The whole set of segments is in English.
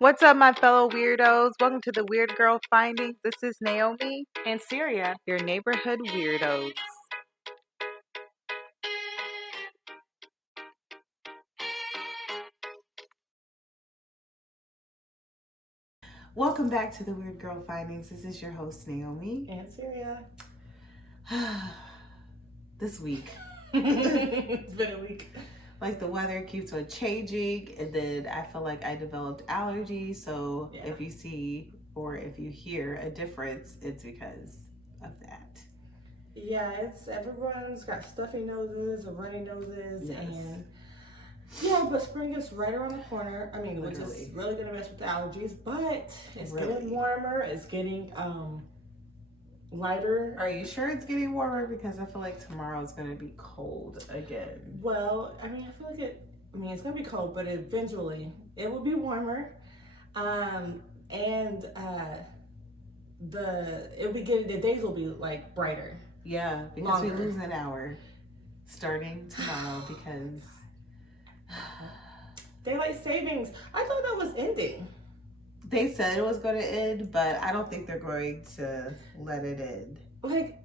What's up, my fellow weirdos? Welcome to the Weird Girl Findings. This is Naomi and Syria, your neighborhood weirdos. Welcome back to the Weird Girl Findings. This is your host, Naomi. and Syria. This week. It's been a week. Like, the weather keeps on changing, and then I feel like I developed allergies. So if you see or if you hear a difference, it's because of that. Yeah, everyone's got stuffy noses or runny noses, Yes. and but spring is right around the corner. I mean, Literally. which is really gonna mess with the allergies, but it's Really. getting warmer. It's getting lighter. Are you sure it's getting warmer? Because I feel like tomorrow is gonna be cold again. Well, I mean, I feel like it's gonna be cold, but eventually it will be warmer. The days will be like brighter. Yeah, because Longer. we lose an hour starting tomorrow because Daylight savings. I thought that was ending. they said it was going to end, but I don't think they're going to let it end. Like,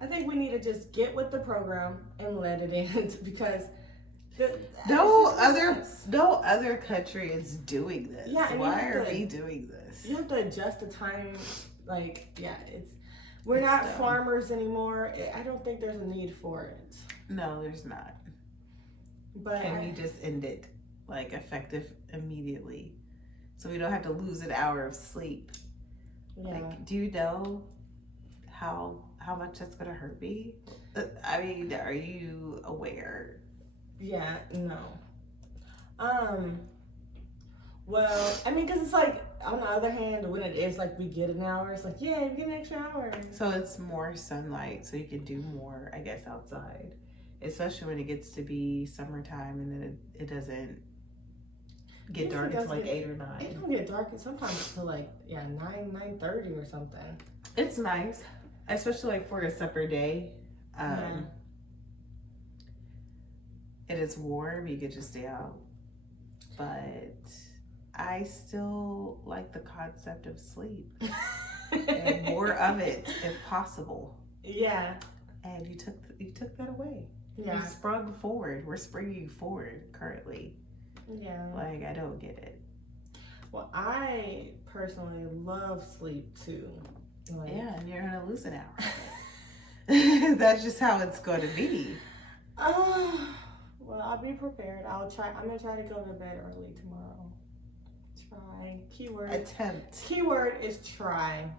I think we need to just get with the program and let it end because no other country is doing this. Yeah, and why are we doing this? You have to adjust the time. Like, we're not dumb. farmers anymore. I don't think there's a need for it. No, there's not. But Can we just end it, like, effective immediately, so we don't have to lose an hour of sleep? Yeah. Like, do you know how much that's gonna hurt me? I mean, are you aware? Yeah, no. Well, I mean, because it's like, on the other hand, when it is like we get an hour, it's like, yeah, we get an extra hour. So it's more sunlight, so you can do more, I guess, outside. Especially when it gets to be summertime and then it doesn't get dark until like 8 or 9. It don't get dark sometimes until like 9:30 or something. It's nice, especially like for a supper day. It is warm, you could just stay out. But I still like the concept of sleep and more of it if possible. Yeah. And you took that away. Yeah. You sprung forward. We're springing forward currently. Yeah. Like, I don't get it. Well, I personally love sleep too. Like, yeah, and you're gonna lose an hour. That's just how it's going to be. Well, I'll be prepared. I'm gonna try to go to bed early tomorrow. Try. Keyword. Attempt. Keyword is try.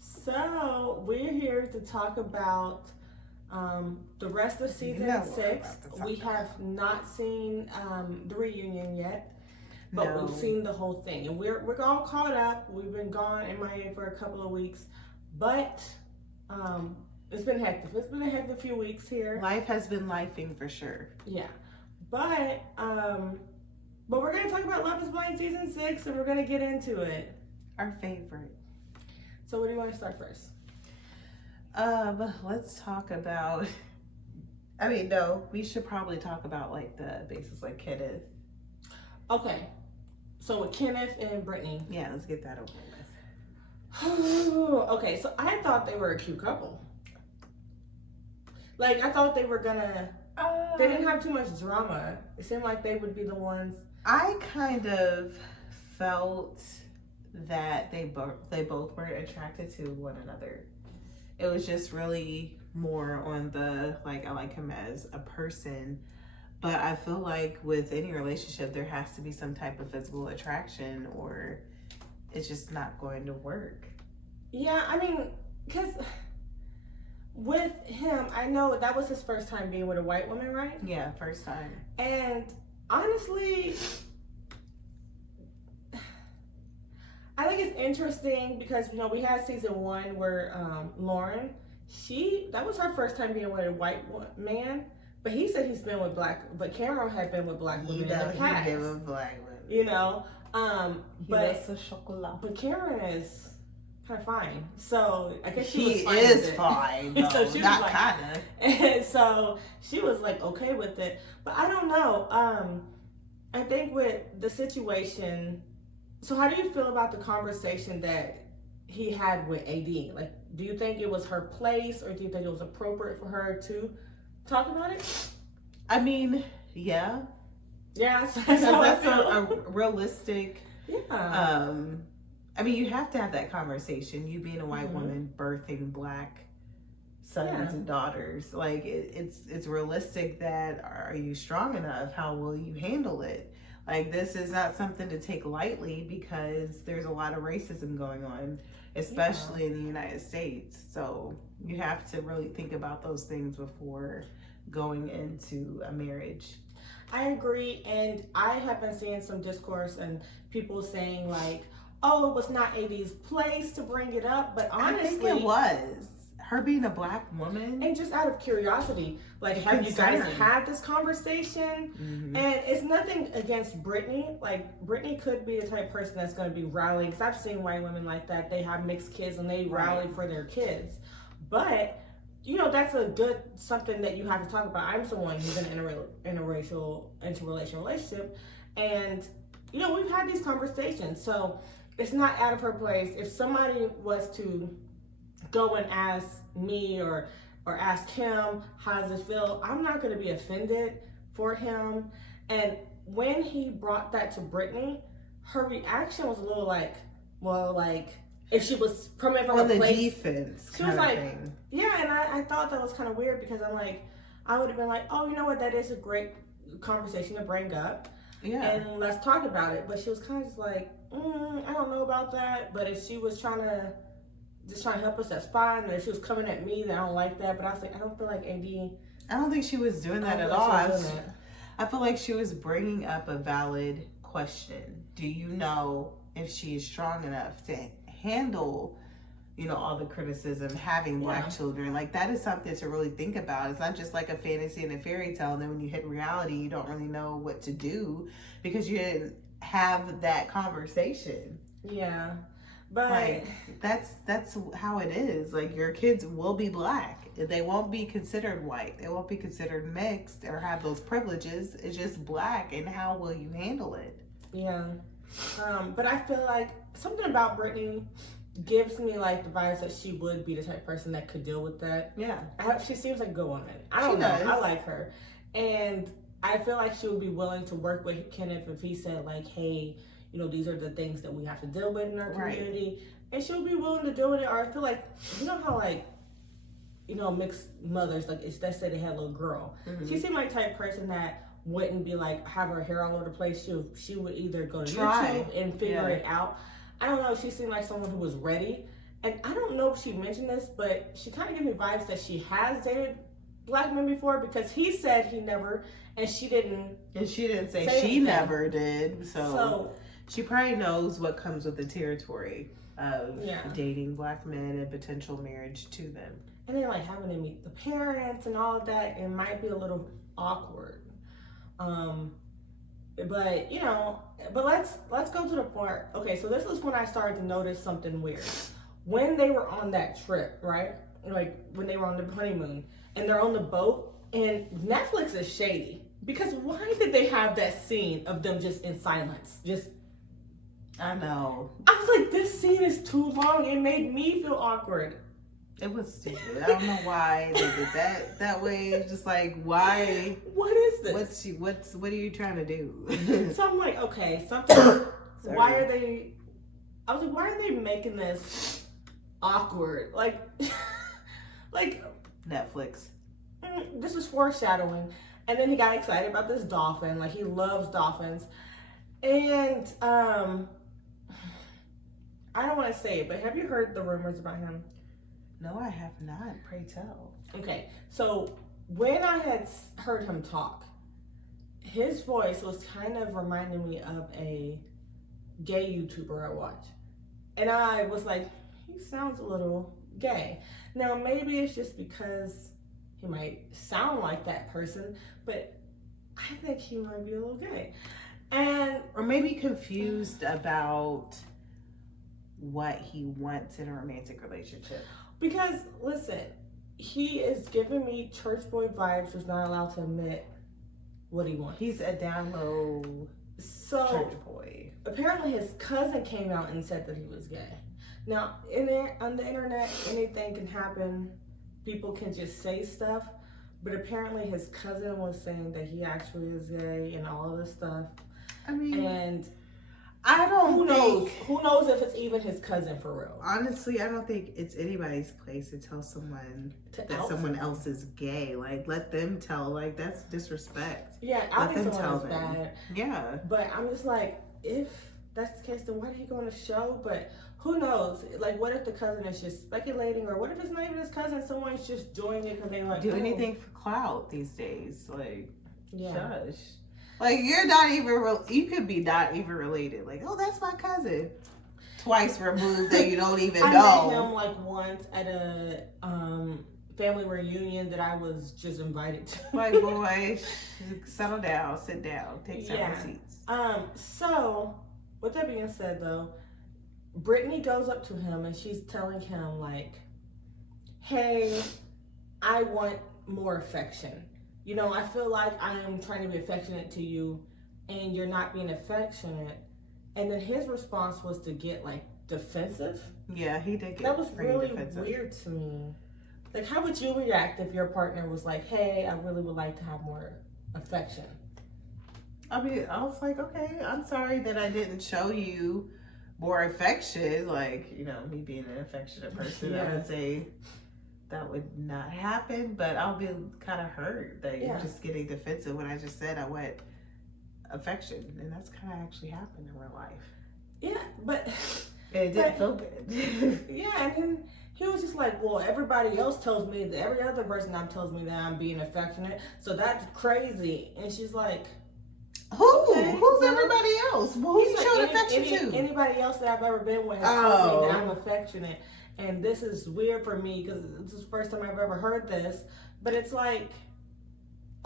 So we're here to talk about the rest of season 6. We have not seen the reunion yet, but we've seen the whole thing, and we're all caught up. We've been gone in Miami for a couple of weeks, but it's been hectic. It's been a hectic few weeks here. Life has been lifing for sure. Yeah, but we're gonna talk about Love Is Blind season 6, and we're gonna get into it. Our favorite. So where do you want to start first? Let's talk about. We should probably talk about like the basis, like Kenneth. Okay, so with Kenneth and Brittany. Yeah, let's get that over with. Okay, so I thought they were a cute couple. Like, I thought they were gonna. They didn't have too much drama. It seemed like they would be the ones. I kind of felt that they both were attracted to one another. It was just really more on the, like, I like him as a person, but I feel like with any relationship there has to be some type of physical attraction or it's just not going to work. Yeah, I mean, because with him, I know that was his first time being with a white woman, right? Yeah, first time. And honestly, I think it's interesting because, we had season 1 where Lauren, that was her first time being with a white man, but he said he's been with but Cameron had been with black women in the past. He been with black women. But Cameron is kind of fine. So I guess she is fine. Though. So she not was like, kind of. And so she was like okay with it. But I don't know. I think with the situation. So how do you feel about the conversation that he had with AD? Like, do you think it was her place, or do you think it was appropriate for her to talk about it? I mean, yeah. Yeah, that's a realistic. Yeah. I mean, you have to have that conversation. You being a white woman birthing black sons and daughters, like it's realistic. That are you strong enough? How will you handle it? Like, this is not something to take lightly, because there's a lot of racism going on, especially in the United States. So you have to really think about those things before going into a marriage. I agree, and I have been seeing some discourse and people saying like, oh, it was not AD's place to bring it up, but honestly, I think it was. Her being a black woman. And just out of curiosity, like, have you guys had this conversation? And it's nothing against Brittany. Like, Brittany could be the type of person that's going to be rallying, because I've seen white women like that. They have mixed kids and they rally for their kids. But, you know, that's a good, something that you have to talk about. I'm someone who's in an interracial relationship. And, you know, we've had these conversations. So it's not out of her place. If somebody was to go and ask me or ask him, how does it feel? I'm not going to be offended for him. And when he brought that to Brittany, her reaction was a little like, well, like, if she was coming from a place, defense, she was like, yeah. And I thought that was kind of weird, because I'm like, I would have been like, oh, you know what? That is a great conversation to bring up. Yeah. And let's talk about it. But she was kind of just like, I don't know about that. But if she was trying to help us, that's fine. And if she was coming at me, then I don't like that. But I was like, I don't feel like AD. I don't think she was doing that at all. I feel like she was bringing up a valid question. Do you know if she is strong enough to handle, you know, all the criticism, having black children? Like, that is something to really think about. It's not just like a fantasy and a fairy tale, and then when you hit reality, you don't really know what to do because you didn't have that conversation. Yeah. But like, that's how it is. Like, your kids will be black. They won't be considered white. They won't be considered mixed or have those privileges. It's just black, and how will you handle it? Yeah. But I feel like something about Brittany gives me like the vibes that she would be the type of person that could deal with that. Yeah. She seems like a good woman. I don't know. I like her. And I feel like she would be willing to work with Kenneth if he said like, hey, you know, these are the things that we have to deal with in our community. And she would be willing to deal with it. Or I feel like, you know how like, you know, mixed mothers, like let's say they had a little girl. She seemed like the type of person that wouldn't be like, have her hair all over the place. She would either go to YouTube and figure it out. I don't know. She seemed like someone who was ready. And I don't know if she mentioned this, but she kind of gave me vibes that she has dated black men before, because he said he never, and she didn't. And she didn't say she anything. Never did. So she probably knows what comes with the territory of dating black men and potential marriage to them. And then like having to meet the parents and all of that, it might be a little awkward. But you know, but let's go to the part. Okay, so this is when I started to notice something weird. When they were on that trip, right? Like when they were on the honeymoon and they're on the boat, and Netflix is shady, because why did they have that scene of them just in silence? I know. I was like, this scene is too long. It made me feel awkward. It was stupid. I don't know why they did that way. It's just like, why? What is this? What are you trying to do? So I'm like, okay, something. Why are they? I was like, why are they making this awkward? Like Netflix. This is foreshadowing. And then he got excited about this dolphin. Like, he loves dolphins. And I don't want to say it, but have you heard the rumors about him? No, I have not. Pray tell. Okay, so when I had heard him talk, his voice was kind of reminding me of a gay YouTuber I watch. And I was like, he sounds a little gay. Now, maybe it's just because he might sound like that person, but I think he might be a little gay. Or maybe confused about what he wants in a romantic relationship. Because, listen, he is giving me church boy vibes who's not allowed to admit what he wants. He's a down low church boy. Apparently his cousin came out and said that he was gay. Now, on the internet, anything can happen. People can just say stuff. But apparently his cousin was saying that he actually is gay and all of this stuff. I mean, and I don't who knows if it's even his cousin for real. Honestly, I don't think it's anybody's place to tell someone that someone else is gay. Like, let them tell. Like, that's disrespect. Yeah, I think someone is bad. Yeah. But I'm just like, if that's the case, then why did he go on the show? But who knows? Like, what if the cousin is just speculating? Or what if it's not even his cousin? Someone's just joining it because they like... Do anything for clout these days. Like, yeah. shush. Like, you're not even... You could be not even related. Like, oh, that's my cousin. Twice removed that you don't even know. I met him, like, once at a family reunion that I was just invited to. Like, boy, settle down, sit down, take several seats. So, with that being said, though, Brittany goes up to him and she's telling him, like, hey, I want more affection. You know, I feel like I am trying to be affectionate to you and you're not being affectionate. And then his response was to get, like, defensive. Yeah, he did get that was really defensive. Weird to me. Like, how would you react if your partner was like, hey, I really would like to have more affection? I mean, I was like, okay, I'm sorry that I didn't show you more affection. Like, you know, me being an affectionate person, I would say that would not happen. But I'll be kind of hurt that you're just getting defensive when I just said I want affection. And that's kind of actually happened in real life. Yeah, but... it didn't feel good. Yeah, and then he was just like, well, everybody else tells me that every other person tells me that I'm being affectionate. So that's crazy. And she's like... Who? Okay, who's everybody else? Well, who you showed affection to? Anybody else that I've ever been with has told me that I'm affectionate. And this is weird for me because it's the first time I've ever heard this. But it's like,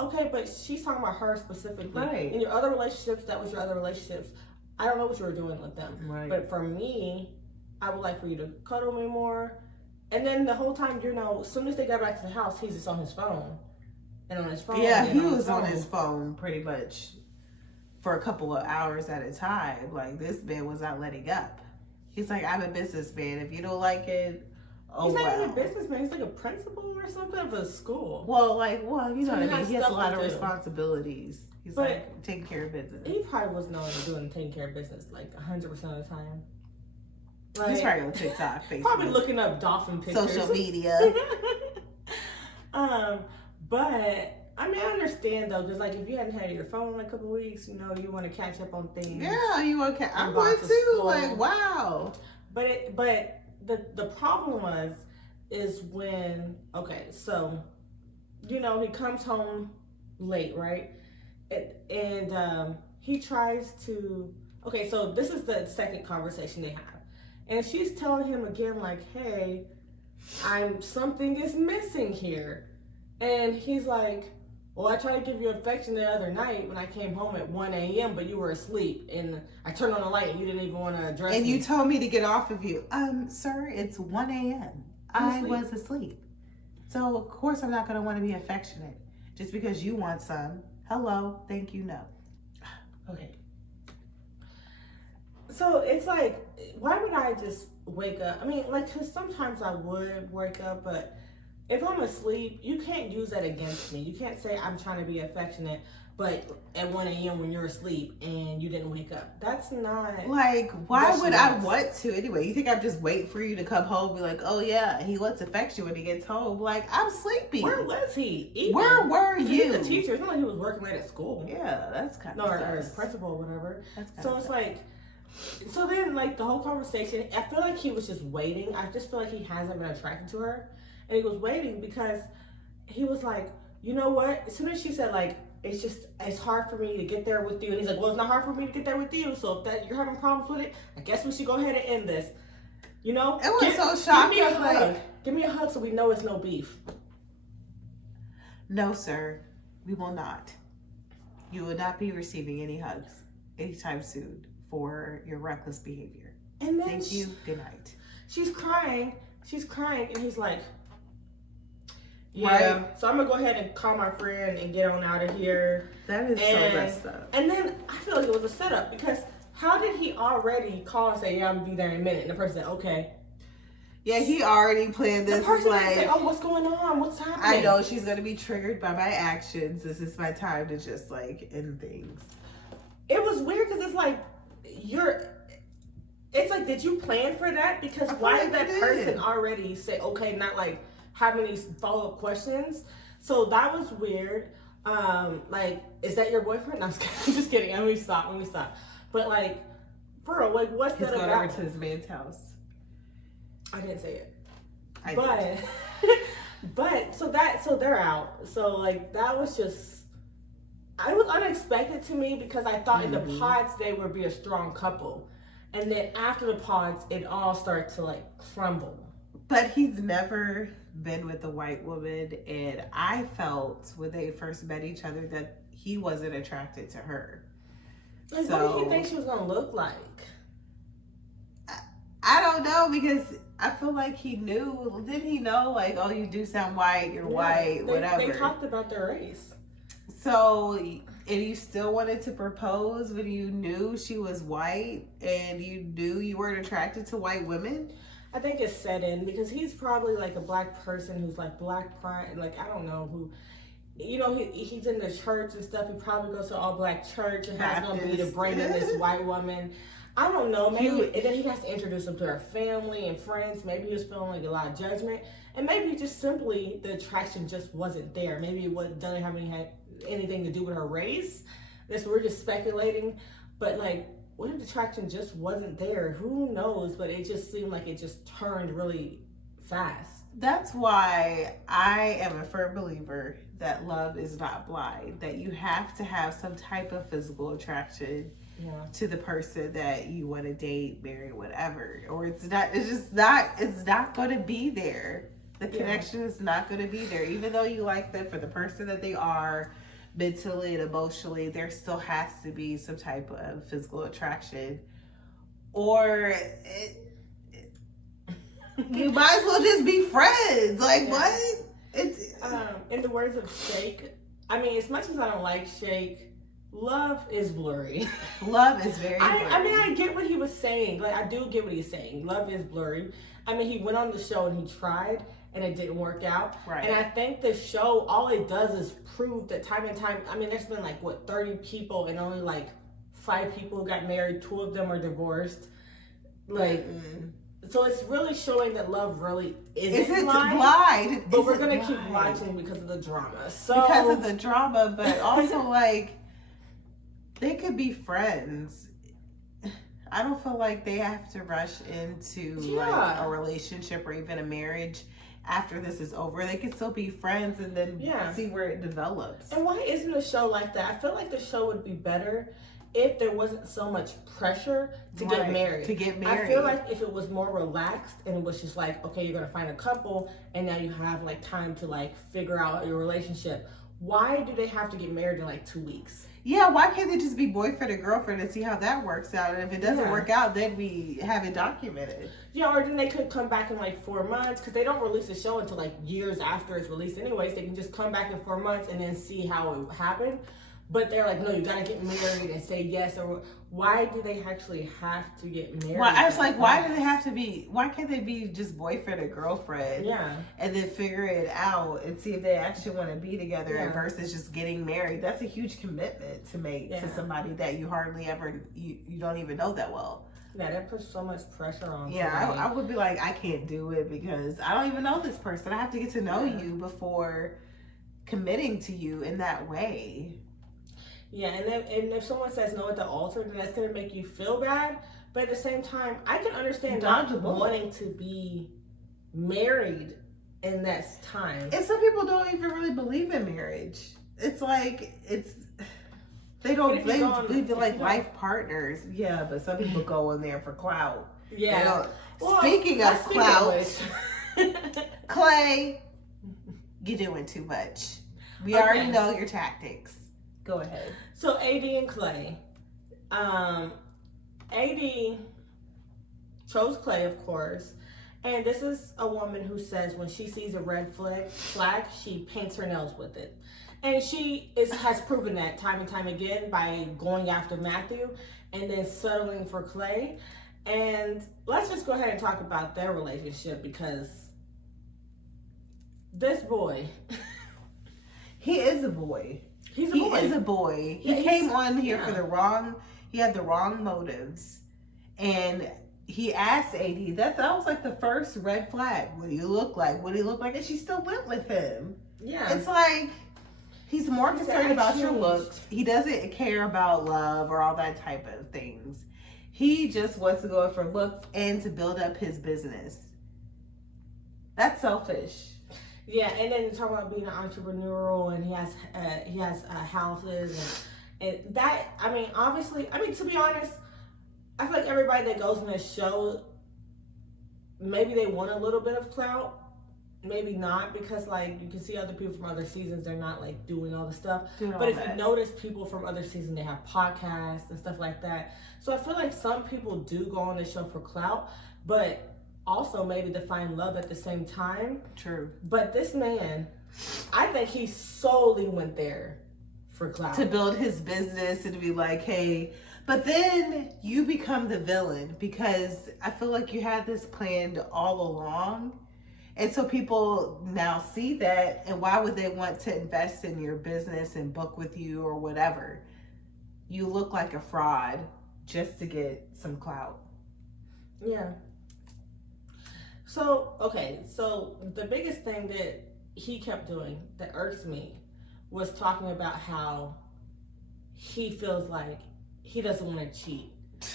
okay, but she's talking about her specifically. Right. In your other relationships, that was your other relationships. I don't know what you were doing with them. Right. But for me, I would like for you to cuddle me more. And then the whole time, you know, as soon as they got back to the house, he's just on his phone. And on his phone. Yeah, he was on his phone pretty much for a couple of hours at a time. Like, this man was not letting up. He's like, I'm a businessman. If you don't like it, he's not even a businessman. He's like a principal or something of a school. Well, you know what I mean. He has a lot of responsibilities. He's like taking care of business. He probably was known as taking care of business like 100% of the time. Like, he's probably on TikTok, Facebook. Probably looking up dolphin pictures. Social media. But... I mean, I understand though, because like if you hadn't had your phone in a couple of weeks, you know, you want to catch up on things. Yeah, you want to. I'm going too. Like, wow. But the problem is when so you know he comes home late, right? And he tries to. Okay, so this is the second conversation they have, and she's telling him again like, "Hey, something is missing here," and he's like. Well, I tried to give you affection the other night when I came home at 1 a.m., but you were asleep, and I turned on the light, and you didn't even want to address me. And you told me to get off of you. Sir, it's 1 a.m. I was asleep. So, of course, I'm not going to want to be affectionate. Just because you want some. Hello, thank you, no. Okay. So, it's like, why would I just wake up? I mean, like, because sometimes I would wake up, but... If I'm asleep, you can't use that against me. You can't say I'm trying to be affectionate, but at 1 a.m. when you're asleep and you didn't wake up. That's not... Like, why would I want to anyway? You think I'd just wait for you to come home and be like, oh yeah, he wants affection when he gets home. Like, I'm sleepy. Where was he? Even? Where were you? He's a teacher. It's not like he was working late at school. Yeah, that's kind of or his principal or whatever. So it's sus. like... So then, like, the whole conversation, I feel like he was just waiting. I just feel like he hasn't been attracted to her. And he was waiting because he was like, you know what? As soon as she said, like, it's hard for me to get there with you. And he's like, well, it's not hard for me to get there with you. So if you're having problems with it, I guess we should go ahead and end this. You know? It was so shocking. Give me a hug. Give me a hug so we know it's no beef. No, sir. We will not. You will not be receiving any hugs anytime soon for your reckless behavior. And then thank you. Good night. She's crying, and he's like, yeah. Right. So I'm gonna go ahead and call my friend and get on out of here. That is so messed up. And then I feel like it was a setup because how did he already call and say, yeah, I'm gonna be there in a minute? And the person said, okay. Yeah, he already planned this. The person like, say, oh, what's going on? What's happening? I know she's gonna be triggered by my actions. This is my time to just like end things. It was weird because it's like it's like, did you plan for that? Because why did that person already say, okay, not like having these follow-up questions? So that was weird. Like, is that your boyfriend? No, I'm just kidding. Let me stop. But like, for real, like, what's that about? He's going over to his man's house. I didn't say it. But so they're out. So like, that was just, it was unexpected to me because I thought in the pods they would be a strong couple. And then after the pods, it all started to like crumble. But he's never been with a white woman, and I felt when they first met each other that he wasn't attracted to her. Like, what did he think she was gonna look like? I don't know, because I feel like he knew. Didn't he know? Like, oh, you do sound white. You're white. Whatever. They talked about their race. So, and you still wanted to propose when you knew she was white and you knew you weren't attracted to white women? I think it's set in because he's probably like a black person who's like black pride, like I don't know who, you know, he's in the church and stuff. He probably goes to all black church and how's gonna be to bring in this white woman. I don't know, maybe, and then he has to introduce them to her family and friends. Maybe he was feeling like a lot of judgment, and maybe just simply the attraction just wasn't there. Maybe it doesn't have anything to do with her race. We're just speculating, but like, what if the attraction just wasn't there? Who knows? But it just seemed like it just turned really fast. That's why I am a firm believer that love is not blind, that you have to have some type of physical attraction to the person that you want to date, marry, whatever. Or it's not going to be there. The connection is not going to be there. Even though you like them for the person that they are, mentally and emotionally, there still has to be some type of physical attraction, or you might as well just be friends. Like, what? It's in the words of Shake, I mean, as much as I don't like Shake, love is blurry. Love is very blurry. I mean, I get what he was saying. Like, I do get what he's saying. Love is blurry. I mean, he went on the show and he tried, and it didn't work out. Right. And I think the show, all it does is prove that time and time, I mean, there's been like, 30 people and only like 5 people got married. 2 of them are divorced. Like, so it's really showing that love really isn't blind. But we're going to keep watching because of the drama. So because of the drama, but also like, they could be friends. I don't feel like they have to rush into like a relationship or even a marriage after this is over. They can still be friends and then see where it develops. And why isn't a show like that? I feel like the show would be better if there wasn't so much pressure to get married. I feel like if it was more relaxed and it was just like, okay, you're gonna find a couple and now you have like time to like figure out your relationship. Why do they have to get married in like 2 weeks? Yeah, why can't they just be boyfriend and girlfriend and see how that works out? And if it doesn't work out, then we have it documented. Yeah, or then they could come back in like 4 months because they don't release the show until like years after it's released anyways. They can just come back in 4 months and then see how it happened. But they're like, no, you gotta get married and say yes. Or why do they actually have to get married? Well, I was like, why do they have to be? Why can't they be just boyfriend and girlfriend? Yeah, and then figure it out and see if they actually want to be together versus just getting married. That's a huge commitment to make to somebody that you hardly ever you don't even know that well. Yeah, that puts so much pressure on. Yeah, I would be like, I can't do it because I don't even know this person. I have to get to know you before committing to you in that way. Yeah, and if someone says no at the altar, then that's going to make you feel bad. But at the same time, I can understand not wanting to be married in that time. And some people don't even really believe in marriage. It's like, they believe in like life partners. Yeah, but some people go in there for clout. Yeah. Speaking of clout, Clay, you're doing too much. We already know your tactics. Go ahead. So AD and Clay. AD, chose Clay, of course. And this is a woman who says when she sees a red flag, she paints her nails with it. And has proven that time and time again by going after Matthew and then settling for Clay. And let's just go ahead and talk about their relationship, because this boy, he is a boy. He is a boy. He came on here for he had the wrong motives. And he asked AD, that was like the first red flag. What do you look like? What do you look like? And she still went with him. Yeah. It's like, he's more concerned about your looks. He doesn't care about love or all that type of things. He just wants to go for looks and to build up his business. That's selfish. Yeah, and then talk about being an entrepreneurial, and he has houses and that. I mean, obviously, to be honest, I feel like everybody that goes in this show, maybe they want a little bit of clout. Maybe not, because like you can see other people from other seasons, they're not like doing all the stuff. But if you notice, people from other seasons, they have podcasts and stuff like that. So I feel like some people do go on the show for clout, but also maybe to find love at the same time. True. But this man, I think he solely went there for clout. To build his business and to be like, hey, but then you become the villain, because I feel like you had this planned all along. And so people now see that, and why would they want to invest in your business and book with you or whatever? You look like a fraud just to get some clout. Yeah. So the biggest thing that he kept doing that irks me was talking about how he feels like he doesn't want to cheat.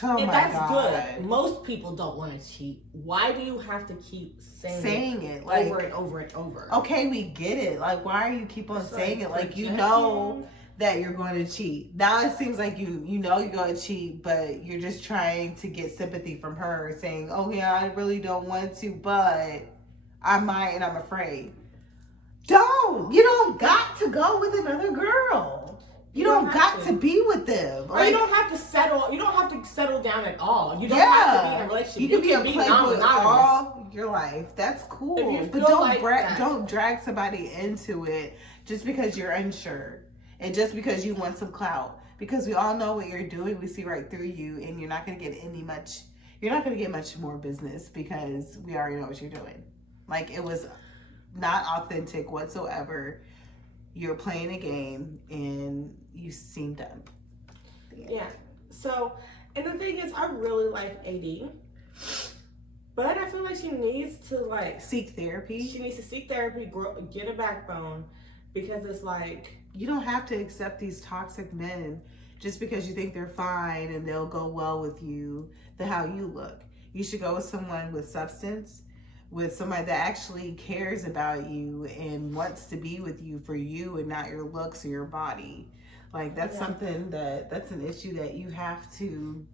Oh, and my that's God. good. Most people don't want to cheat. Why do you have to keep saying it like, over and over and over? Okay, we get it. Like, why are you keep on saying it? Like, you know that you're going to cheat. Now it seems like you know you're going to cheat, but you're just trying to get sympathy from her, saying, oh yeah, I really don't want to, but I might and I'm afraid. You don't got to go with another girl. You don't got to be with them. Or you don't have to settle. You don't have to settle down at all. You don't have to be in a relationship. You can be a playboy all your life. That's cool. But don't drag somebody into it just because you're unsure and just because you want some clout. Because we all know what you're doing. We see right through you, and you're not going to get You're not going to get much more business because we already know what you're doing. Like, it was not authentic whatsoever. You're playing a game and you seem dumb. Yeah. So, and the thing is, I really like AD, but I feel like she needs to seek therapy. She needs to seek therapy, get a backbone, because it's like, you don't have to accept these toxic men just because you think they're fine and they'll go well with you, how you look. You should go with someone with substance, with somebody that actually cares about you and wants to be with you for you and not your looks or your body. Like, that's something that's an issue that you have to,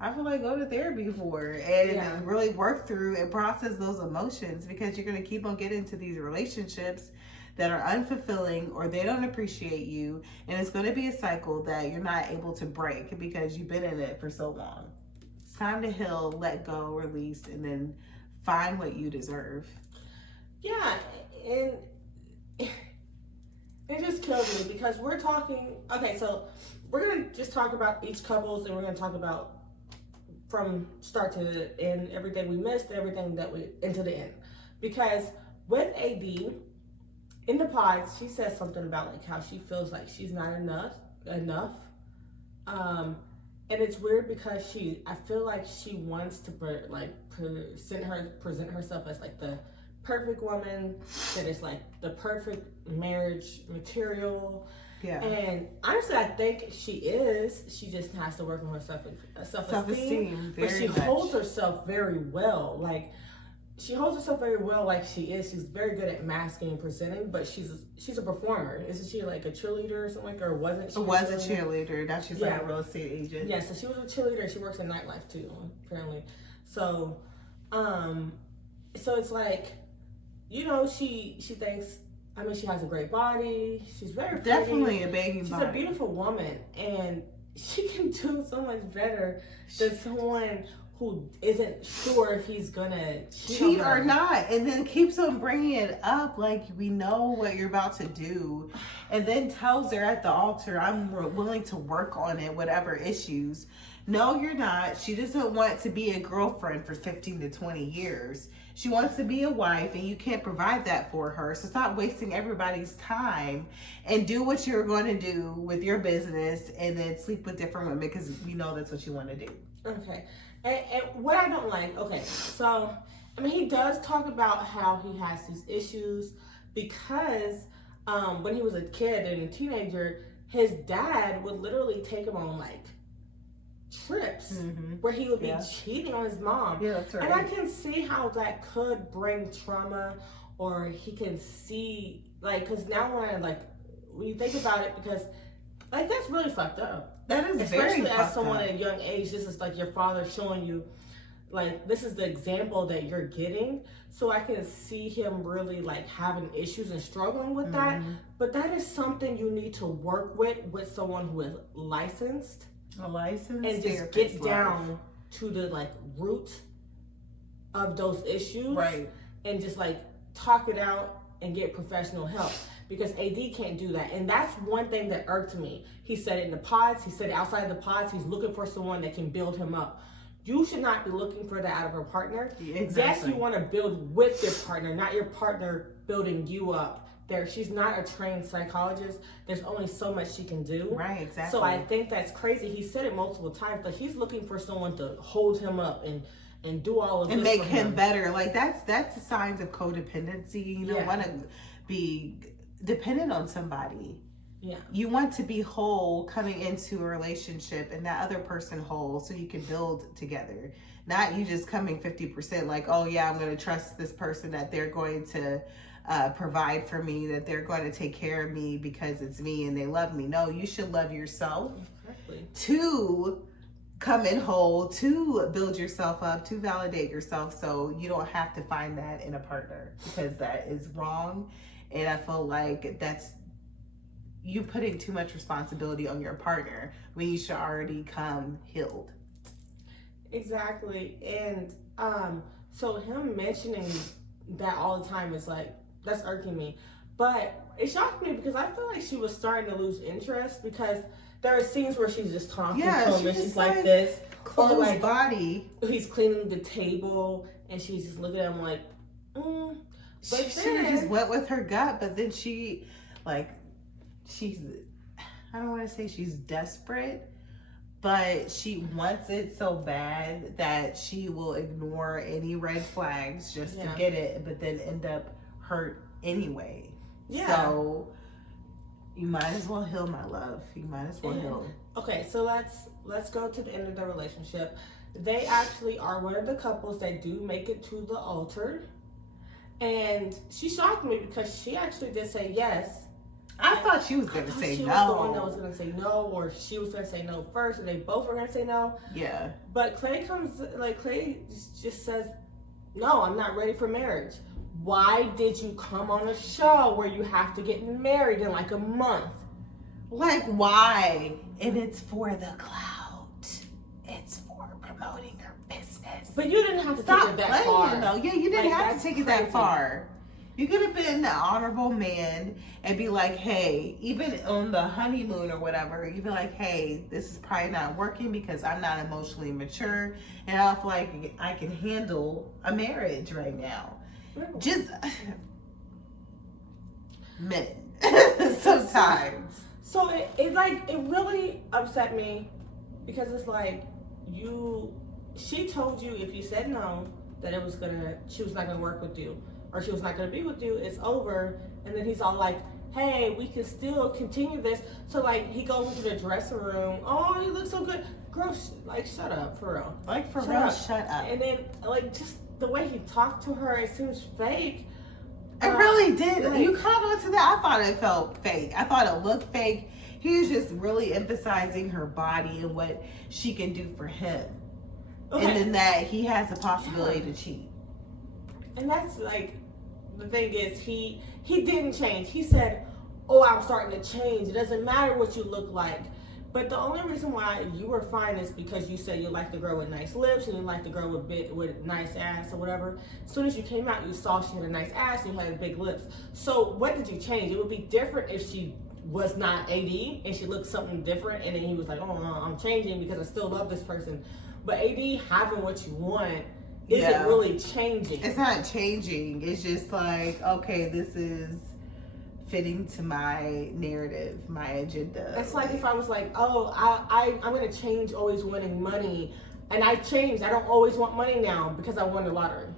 I feel like, go to therapy for and really work through and process those emotions, because you're going to keep on getting into these relationships that are unfulfilling or they don't appreciate you, and it's going to be a cycle that you're not able to break because you've been in it for so long. It's time to heal, let go, release, and then find what you deserve. Yeah, and it just kills me because we're talking, okay, so we're going to just talk about each couples, and we're going to talk about from start to end, everything we missed, everything that we, into the end. Because with AD, in the pods, she says something about like how she feels like she's not enough. And it's weird because I feel like she wants to present herself as like the perfect woman, that is like the perfect marriage material. Yeah. And honestly, I think she is. She just has to work on her self-esteem. But she holds herself very well. Like, she holds herself very well like she is. She's very good at masking and presenting, but she's a performer. Isn't she like a cheerleader or something like that? Or wasn't she? Was a cheerleader. Now she's like a real estate agent. Yeah, so she was a cheerleader. She works in nightlife too, apparently. So, so it's like, you know, she thinks, I mean, she has a great body. She's very pretty. Definitely a body. She's a beautiful woman, and she can do so much better than someone who isn't sure if he's gonna cheat or not, and then keeps on bringing it up like we know what you're about to do, and then tells her at the altar, I'm willing to work on it, whatever issues. No, you're not. She doesn't want to be a girlfriend for 15 to 20 years. She wants to be a wife, and you can't provide that for her. So stop wasting everybody's time and do what you're going to do with your business, and then sleep with different women, because we know that's what you want to do. Okay. And what I don't like, okay, so, I mean, he does talk about how he has these issues because when he was a kid and a teenager, his dad would literally take him on, like, trips where he would be cheating on his mom. Yeah, that's right. And I can see how that could bring trauma, or he can see, like, because now when you think about it, because, like, that's really fucked up. That is especially very as someone up. at a young age. This is like your father showing you, like, this is the example that you're getting. So I can see him really like having issues and struggling with that. But that is something you need to work with someone who is licensed, and just get down to the like root of those issues, right? And just like talk it out and get professional help. Because AD can't do that. And that's one thing that irked me. He said it in the pods. He said it outside of the pods. He's looking for someone that can build him up. You should not be looking for that out of a partner. Exactly. Yes, you want to build with your partner, not your partner building you up. She's not a trained psychologist. There's only so much she can do. Right, exactly. So I think that's crazy. He said it multiple times, but he's looking for someone to hold him up and do all of this and make for him better. Like that's the signs of codependency. You don't want to be dependent on somebody. Yeah. You want to be whole coming into a relationship, and that other person whole, so you can build together. Not you just coming 50% like, oh yeah, I'm going to trust this person that they're going to provide for me, that they're going to take care of me because it's me and they love me. No, you should love yourself to come in whole, to build yourself up, to validate yourself, so you don't have to find that in a partner, because that is wrong. And I feel like that's you putting too much responsibility on your partner when you should already come healed. Exactly. And so him mentioning that all the time is like, that's irking me. But it shocked me because I feel like she was starting to lose interest, because there are scenes where she's just talking to him and she's like this. Closed or like body. He's cleaning the table and she's just looking at him like, But she just went with her gut, but then she's, I don't want to say she's desperate, but she wants it so bad that she will ignore any red flags just to get it, but then end up hurt anyway. Yeah. So you might as well heal, my love. You might as well heal. Okay, so let's go to the end of the relationship. They actually are one of the couples that do make it to the altar. And she shocked me because she actually did say yes. I thought she was going to say no. She was the one that was going to say no, or she was going to say no first, and they both were going to say no. Yeah. But Clay just says, no, I'm not ready for marriage. Why did you come on a show where you have to get married in like a month? Like, why? And it's for the clout. It's for promoting your business. But you didn't have to take it that far. Though. Yeah, you didn't have to take it that far. You could have been an honorable man and be like, hey, even on the honeymoon or whatever, you'd be like, hey, this is probably not working because I'm not emotionally mature and I feel like I can handle a marriage right now. Just men sometimes. So it really upset me because it's like she told you if you said no that she was not gonna work with you or she was not gonna be with you, it's over. And then he's all like, hey, we can still continue this. So like he goes into the dressing room, oh, you look so good. Girl, shut up, for real. Like for real, shut up. And then just the way he talked to her, it seems fake. It really did. You caught on to that. I thought it felt fake. I thought it looked fake. He was just really emphasizing her body and what she can do for him. Okay. And then that he has the possibility to cheat. And that's the thing is he didn't change. He said, oh, I'm starting to change. It doesn't matter what you look like. But the only reason why you were fine is because you said you like the girl with nice lips and you like the girl with nice ass or whatever. As soon as you came out, you saw she had a nice ass and you had big lips. So what did you change? It would be different if she was not AD and she looked something different, and then he was like, oh, I'm changing because I still love this person. But AD having what you want isn't really changing. It's not changing. It's just like, okay, this is fitting to my narrative, my agenda. It's like if I was like, oh, I'm going to change always wanting money. And I changed. I don't always want money now because I won the lottery.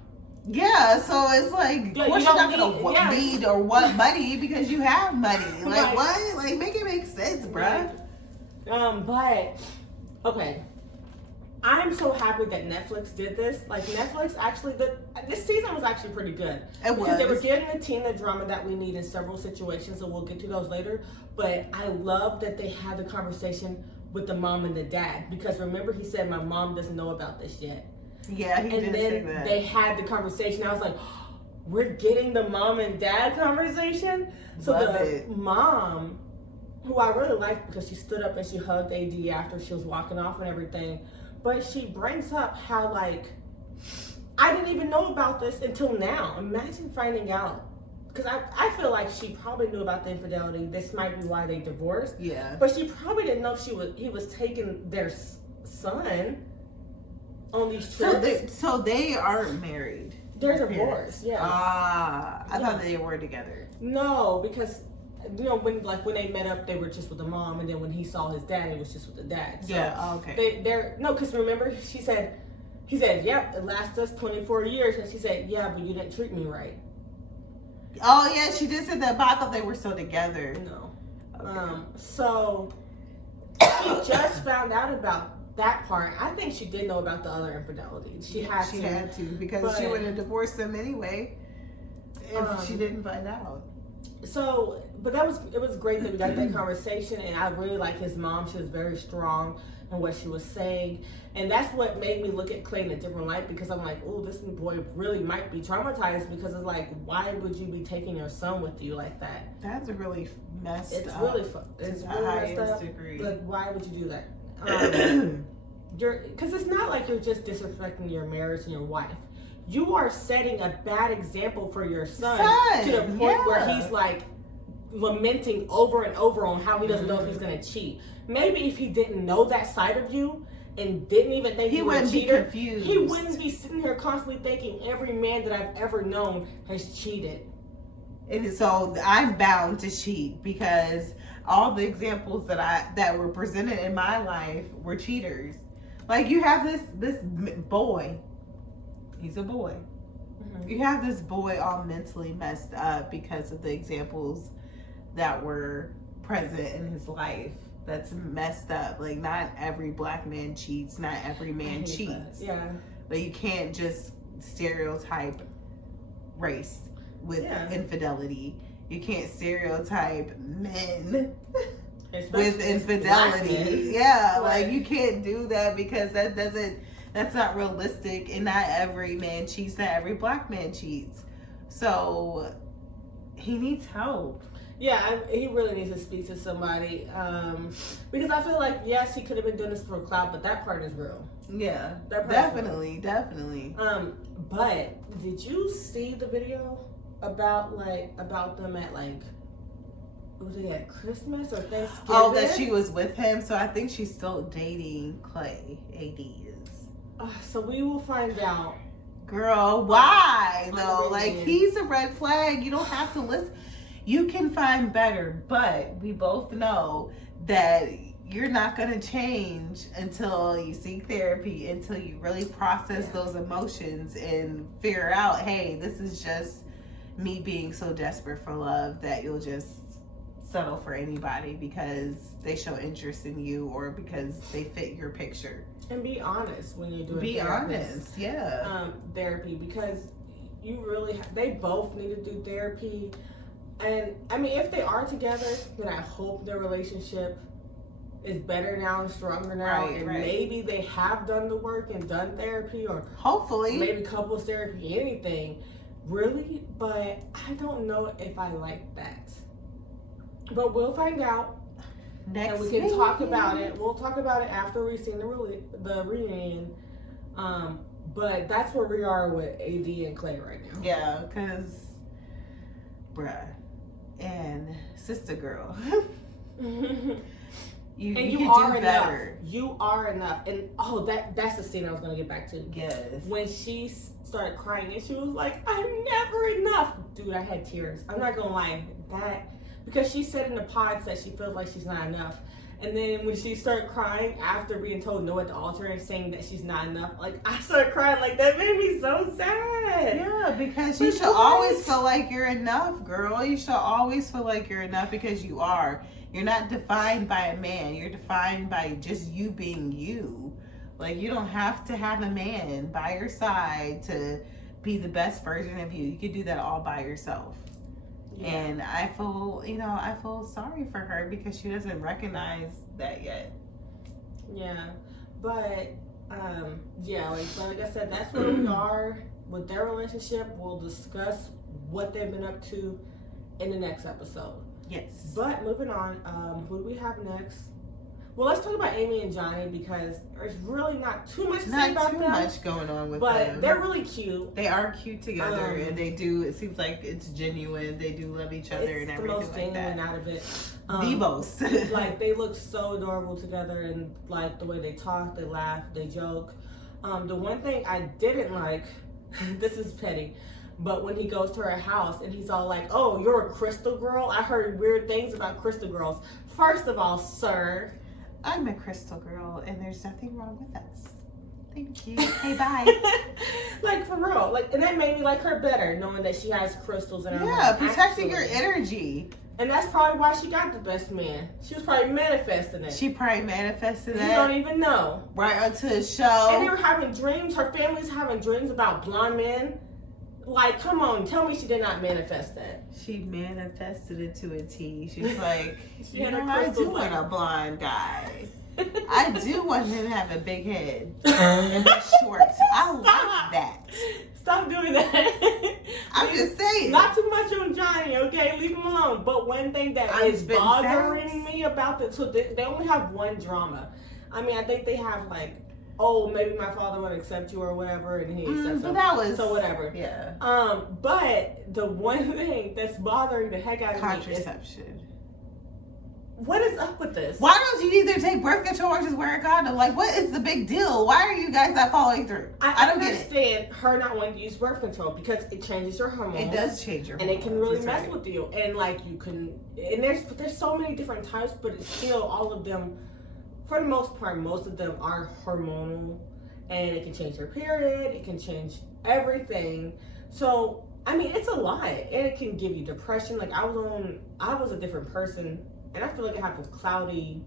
Yeah, so it's like, of course you're not going to need or want money because you have money. Like, what? Like, make it make sense, bruh. But, okay. I'm so happy that Netflix did this. Like, Netflix actually, this season was actually pretty good. It was. Because they were getting the teen, the drama that we need in several situations, and we'll get to those later. But I love that they had the conversation with the mom and the dad. Because remember, he said, my mom doesn't know about this yet. Yeah, he did say that. And then they had the conversation. I was like, we're getting the mom and dad conversation? So the mom, who I really liked because she stood up and she hugged AD after she was walking off and everything. But she brings up how, like, I didn't even know about this until now. Imagine finding out. Because I feel like she probably knew about the infidelity. This might be why they divorced. Yeah. But she probably didn't know he was taking their son on these trips. So they aren't married. They're divorced, yeah. I thought they were together. No, because when they met up, they were just with the mom, and then when he saw his dad, it was just with the dad. So okay. Because remember, he said, yep, it lasted us 24 years, and she said, yeah, but you didn't treat me right. Oh yeah, she did say that, but I thought they were still together. No. Okay. So she just found out about that part. I think she did know about the other infidelity. She had to because she would have divorced them anyway if she didn't find out. So, but it was great that we got that conversation, and I really like his mom. She was very strong in what she was saying, and that's what made me look at Clay in a different light, because I'm like, oh, this boy really might be traumatized, because it's like, why would you be taking your son with you like that? That's really messed up. It's really messed up. Degree. Like, why would you do that? Because it's not like you're just disrespecting your marriage and your wife. You are setting a bad example for your son to the point where he's like lamenting over and over on how he doesn't know if he's going to cheat. Maybe if he didn't know that side of you and didn't even think he was a cheater, confused. He wouldn't be sitting here constantly thinking every man that I've ever known has cheated. And so I'm bound to cheat because all the examples that were presented in my life were cheaters. Like, you have this boy. He's a boy. Mm-hmm. You have this boy all mentally messed up because of the examples that were present in his life. That's messed up. Like, not every black man cheats. Not every man cheats. Yeah. But you can't just stereotype race with infidelity. You can't stereotype men with infidelity. Yeah, like, you can't do that because that's not realistic, and not every man cheats, not every black man cheats. So he needs help. Yeah, he really needs to speak to somebody, because I feel like, yes, he could have been doing this for a clout, but that part is real. Yeah, definitely. But did you see the video about them at, like, was it at Christmas or Thanksgiving? Oh, that she was with him. So I think she's still dating Clay. AD is. So we will find out. Girl, why though? Like, he's a red flag. You don't have to listen. You can find better, but we both know that you're not going to change until you seek therapy, until you really process those emotions and figure out, hey, this is just me being so desperate for love that you'll just settle for anybody because they show interest in you or because they fit your picture. And be honest when you're doing therapy, because you really they both need to do therapy. And I mean, if they are together, then I hope their relationship is better now and stronger now, maybe they have done the work and done therapy, or hopefully maybe couples therapy, anything really. But I don't know if I like that. But we'll find out. next and we can talk about it. We'll talk about it after we've seen the reunion. But that's where we are with AD and Clay right now. Yeah, because, bruh, and sister girl. You are do enough. better. You are enough. And that's the scene I was gonna get back to. Yes. When she started crying and she was like, "I'm never enough." Dude, I had tears. I'm not gonna lie. Because she said in the pods that she feels like she's not enough. And then when she started crying after being told no at the altar and saying that she's not enough, like, I started crying. Like, that made me so sad. Yeah, because you should always feel like you're enough, girl. You should always feel like you're enough because you are. You're not defined by a man. You're defined by just you being you. Like, you don't have to have a man by your side to be the best version of you. You can do that all by yourself. Yeah. And I feel sorry for her because she doesn't recognize that yet. Yeah. But, like I said, that's where we are with their relationship. We'll discuss what they've been up to in the next episode. Yes. But moving on, who do we have next? Well, let's talk about Amy and Johnny because there's really not too much to say about them. Not too much going on with them. But they're really cute. They are cute together, and they do. It seems like it's genuine. They do love each other and everything like that. It's the most genuine out of it. The most. Like, they look so adorable together, and like the way they talk, they laugh, they joke. The one thing I didn't like, this is petty, but when he goes to her house and he's all like, "Oh, you're a crystal girl? I heard weird things about crystal girls." First of all, sir, I'm a crystal girl, and there's nothing wrong with us. Thank you. Hey, bye. Like, for real. Like, and that made me like her better, knowing that she has crystals in her home. Yeah, protecting your energy. And that's probably why she got the best man. She was probably manifesting it. She probably manifested that. You don't even know. Right onto the show. And they were having dreams. Her family's having dreams about blonde men. Like, come on, tell me she did not manifest that. She manifested it to a T. She's like, I do want a blonde guy. I do want him to have a big head and be short. I like that. Stop doing that. I'm just saying. Not too much on Johnny, okay? Leave him alone. But one thing that is bothering me about this, so they only have one drama. I mean, I think they have like, "Oh, maybe my father would accept you," or whatever, and he accepts him. That was so whatever. Yeah. But the one thing that's bothering the heck out of me is contraception. What is up with this? Why don't you either take birth control or just wear a condom? Like, what is the big deal? Why are you guys not following through? I don't understand her not wanting to use birth control because it changes your hormones. It does change your hormones. And it can really mess with you. And like you can, and there's so many different types, but it's still all of them, for the most part, most of them are hormonal, and it can change your period. It can change everything. So I mean, it's a lot, and it can give you depression. Like I was a different person. And I feel like I have a cloudy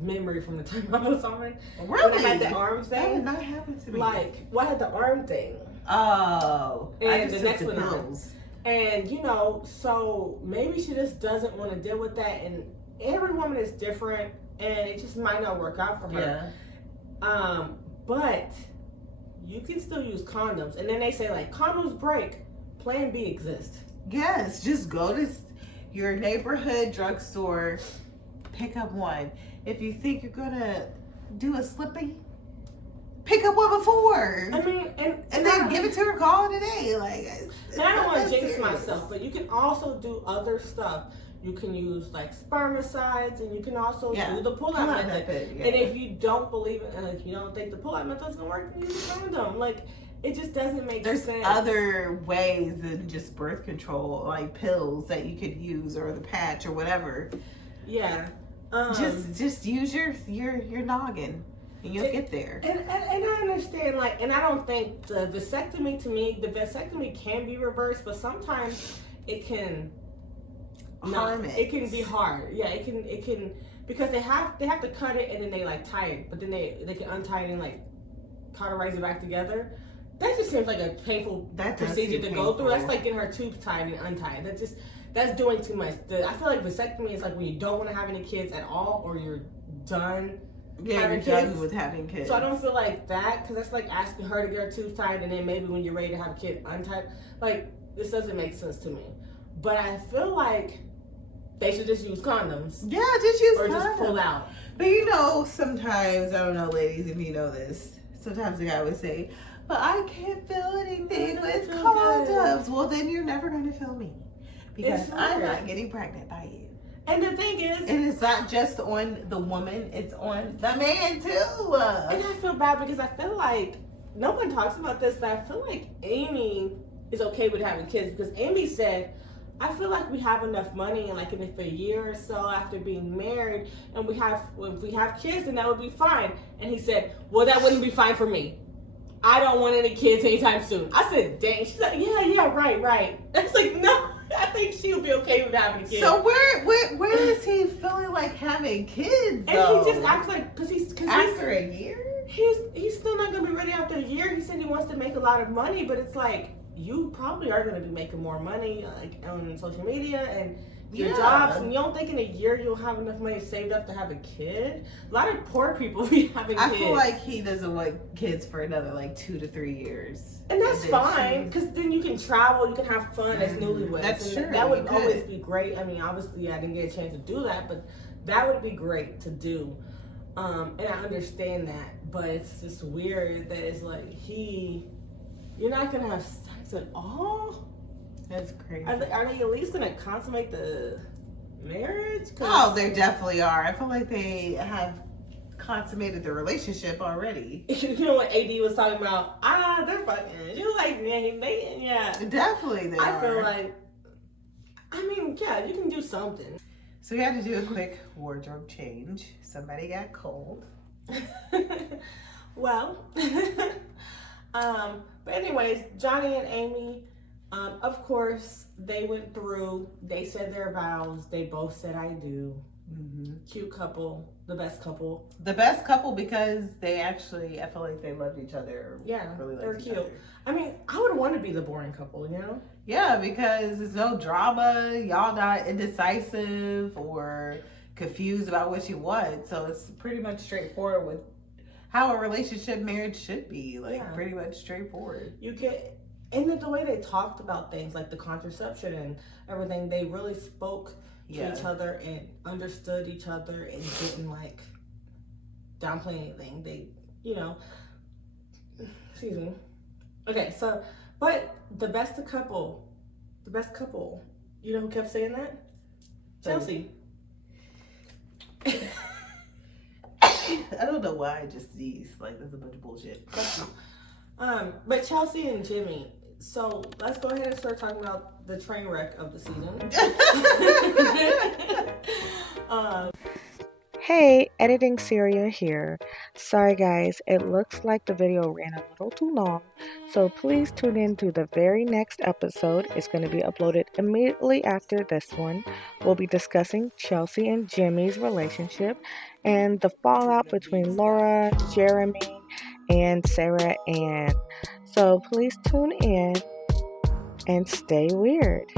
memory from the time I was on. Really? When I had the arm thing. That did not happen to me. Like, I had the arm thing. Oh. And the next one on. And, so maybe she just doesn't want to deal with that. And every woman is different. And it just might not work out for her. Yeah. But you can still use condoms. And then they say, like, condoms break. Plan B exists. Yes. Just go to your neighborhood drugstore, pick up one. If you think you're gonna do a slippy, pick up one before. I mean, and then give it to her, call it a day. Like, I don't want to jinx myself, but you can also do other stuff. You can use like spermicides, and you can also do the pull-out method. Yeah. And if you don't believe it, and if you don't think the pull-out method is gonna work, then use a condom. Like, it just doesn't make sense. There's other ways than just birth control, like pills that you could use, or the patch, or whatever. Yeah. Just use your noggin, and you'll get there. And I understand, like, and I don't think the vasectomy, to me, the vasectomy can be reversed, but sometimes it can harm it. It can be hard. Yeah, it can because they have to cut it and then they like tie it, but then they can untie it and like cauterize it back together. That just seems like a painful procedure to go through. That's like getting her tubes tied and untied. That's doing too much. I feel like vasectomy is like when you don't want to have any kids at all, or you're done. Yeah, you're done with having kids. So I don't feel like that, because that's like asking her to get her tubes tied and then maybe when you're ready to have a kid untied. Like, this doesn't make sense to me. But I feel like they should just use condoms. Yeah, just use or condoms. Just pull out. But you know, sometimes, I don't know, ladies, if you know this, sometimes the guy would say, but I can't feel anything with condoms. Well, then you're never going to feel me. Because I'm not getting pregnant by you. And the thing is... And it's not just on the woman, it's on the man, too. And I feel bad because I feel like, no one talks about this, but I feel like Amy is okay with having kids. Because Amy said, I feel like we have enough money, and like in a year or so after being married, and if we have kids, then that would be fine. And he said, well, that wouldn't be fine for me. I don't want any kids anytime soon. I said, dang. She's like, yeah, right. I was like, no, I think she'll be okay with having kids. So where is he feeling like having kids, though? And he just acts like, cause after a year? He's still not gonna be ready after a year. He said he wants to make a lot of money, but it's like, you probably are going to be making more money like on social media and your jobs, and you don't think in a year you'll have enough money saved up to have a kid? A lot of poor people be having kids. I feel like he doesn't want kids for another like 2 to 3 years. And that's fine, because then you can travel, you can have fun as newlyweds. That's true. That would always be great. I mean, obviously I didn't get a chance to do that, but that would be great to do. And I understand that, but it's just weird that it's like you're not going to have sex at all? That's crazy. Are they at least going to consummate the marriage? Oh, they definitely are. I feel like they have consummated the relationship already. You know what AD was talking about? They're fucking. She was like, yeah. Definitely they are. I feel like, I mean, yeah, you can do something. So we had to do a quick wardrobe change. Somebody got cold. Well, but anyways, Johnny and Amy, of course, they went through, they said their vows, they both said I do. Mm-hmm. Cute couple, the best couple. The best couple because they actually, I feel like they loved each other. Yeah, really they're liked cute. Each other. I mean, I would want to be the boring couple, you know? Yeah, because there's no drama, y'all not indecisive or confused about what you want. So it's pretty much straightforward with how a relationship marriage should be. Like, pretty much straightforward. You can, and the way they talked about things, like the contraception and everything, they really spoke to each other and understood each other and didn't like downplay anything. They, excuse me. Okay, so, but the best couple, you know who kept saying that? Chelsea. I don't know why I just sneezed. Like, that's a bunch of bullshit. But Chelsea and Jimmy. So let's go ahead and start talking about the train wreck of the season. Hey, editing Syria here. Sorry guys, it looks like the video ran a little too long, so please tune in to the very next episode. It's going to be uploaded immediately after this one. We'll be discussing Chelsea and Jimmy's relationship and the fallout between Laura, Jeremy, and Sarah Ann. So please tune in and stay weird.